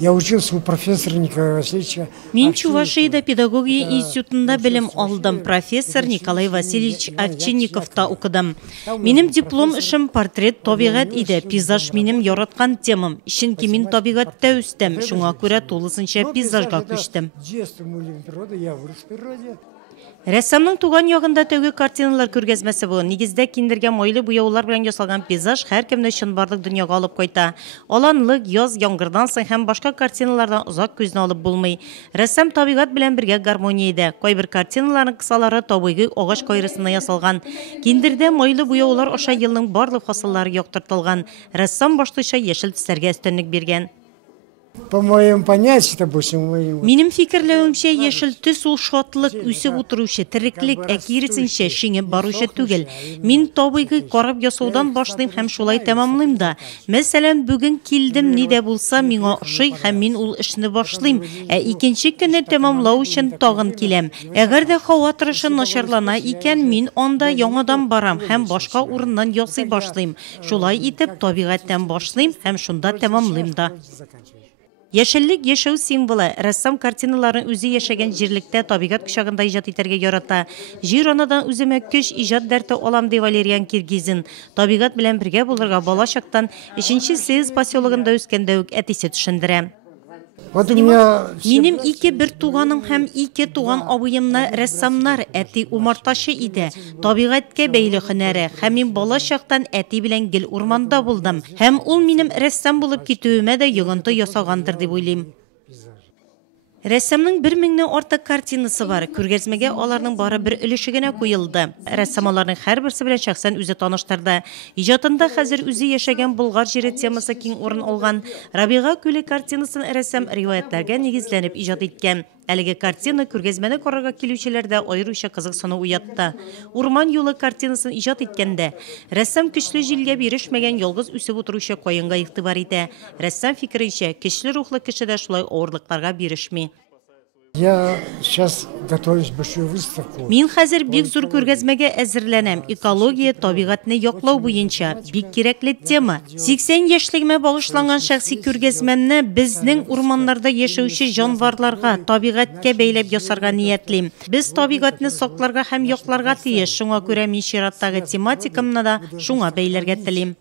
Я учился у профессора Николая Васильевича. Мен Чувашияда педагогия институтында білім алдым. Профессор Николай Васильевич Овчинниковта оқыдым. Менің диплом ішім портрет табиғат иде. Пейзаж менің яратқан темам. Шынки мен табиғатта өстім. Шуңа көрә толысынша пейзажға көштім. Рәссамның туған яғында тәуге картиналар күргәзмәсе бұл. Негізде киндерге майлы буяулар белән ясалган пейзаж һәркемне чынбарлык дөньяга алып кайта. Аланлык, яз, яңгырдан соң һәм башка картиналардан узак күзне алып булмый. Рәссам табигать белән бергә гармониядә. Кайбер картиналарның кысалары табигый агач кайрысына ясалган. Киндердә майлы буяулар аша елның барлык фасыллары яктыртылган. Рәссам башлыча яшел төсләргә өстенлек биргән. По моему понятию, допустим, Минем фикерләвемчә, яшел төс ул шатлык, үсеп утыручы, тереклек, киресенчә шиңеп баручы түгел. Мин табигый карап ясаудан башлыйм һәм шулай тәмамлыйм да. Мәсәлән, бүген килдем, ни дә булса миңа ошый һәм мин ул эшне башлыйм. Икенче көнне тәмамлау өчен тагын киләм. Әгәр дә һава торышы начарлана икән, мин анда яңадан барам һәм башка урыннан ясый башлыйм. Шулай итеп, табигатьтән башлыйм һәм шунда тәмамлыйм да. Яшеллек яшәү символы. Рәссам картиналарын үзе яшәгән җирлектә табигать кочагында иҗат итәргә ярата. Җир анадан үземә көч иҗат дәрте алам ди Валериан Киргизин. Табигать белән бергә булырга балачактан 3-нче съезд поселогында үскәндә үк әтисе төшендерә. Минем ике бер туганым һәм ике туган абыемны рәссамнар, әти умартачы иде. Табигатькә бәйле һөнәре һәм мин балачактан әти белән гел урманда булдым. Һәм ул минем рәссам булып китүемә дә йогынты ясагандыр дип уйлыйм. Рәссамның 1000-нән артык картинасы бар. Күргәзмәгә аларның бары бер өлеше генә куелды. Рәссам аларның һәрберсе белән шәхсән үзе таныштырды. Иҗатында хәзер үзе яшәгән Болгар җире темасы киң урын алган. Рабига күле картинасын рәссам риваятләргә нигезләнеп иҗат иткән. Әлеге картина күргәзмәне карарга килүчеләрдә аеруча кызыксыну уятты. Урман юлы картинасын иҗат иткәндә рәссам көчле җилгә бирешмәгән ялгыз үсеп утыручы каенга игътибар итә. Рәссам фикеренчә, көчле рухлы кеше дә шулай авырлыкларга бирешми. Я сейчас готовлюсь к большой выставке. Мин хәзер бик зур күргәзмәгә әзерләнәм. Экология, табигатьне яклау буенча бик кирәкле тема. 80 яшьлегемә багышланган шәхси күргәзмәмне безнең урманнарда яшәүче җанварларга, табигатькә бәйләп ясарга ниятлим. Без табигатьне сакларга һәм якларга тиеш. Шуңа күрә мин чираттагы тематикамны да шуңа бәйләргә телим.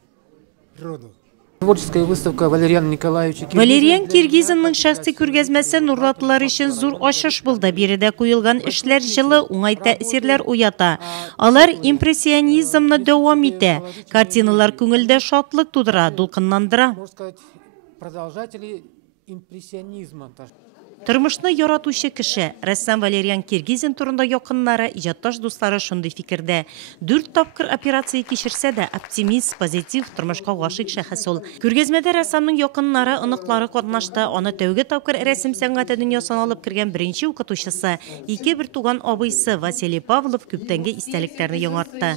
Творческая выставка Валериан Николаевича Киргизина. Валериан Киргизинның шәхси күргәзмәсе нурлатлар өчен зур ачыш булды. Биредә куелган эшләр җылы, уңай тәэсирләр уята. Алар импрессионизмны дәвам итә. Картиналар күңелдә шатлык тудыра, дулкынландыра. Продолжатели импрессионизма. Тормышны яратучы кеше, рәссам Валериан Киргизин турында якыннары, иҗатташ дуслары шундый фикердә. 4 тапкыр операция кичерсә дә, оптимист, позитив, тормышка гашыйк шәхес ул. Күргәзмәдә рәссамның якыннары, оныклары катнашты. Аны тәүге тапкыр рәсем сәнгате дөньясына алып кергән беренче укытучысы, ике бер туган абыйсы Василий Павлов күптәнге истәлекләрне яңартты.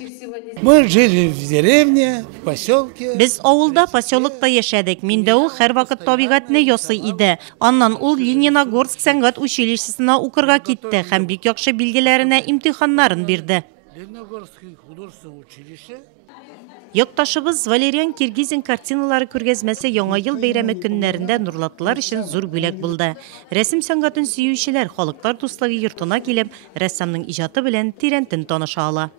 Мы жили в деревне, в поселке. Без авылда, поселокта яшәдек. Миндә ул һәрвакыт табигатьне ясый иде. Аннан ул Лениногорск сәнгать училищесына укырга китте һәм бик яхшы билгеләренә имтиханнарын бирде. Лениногорское художественное училище. Якташыбыз Валериан Киргизин картиналары күргәзмәсе Яңа ел бәйрәме көннәрендә нурлатлар өчен зур бүләк булды. Рәсем сәнгатен сөючеләр халыклар дуслыгы йортына килеп, рәссамның иҗаты белән тирәнтен таныша ала.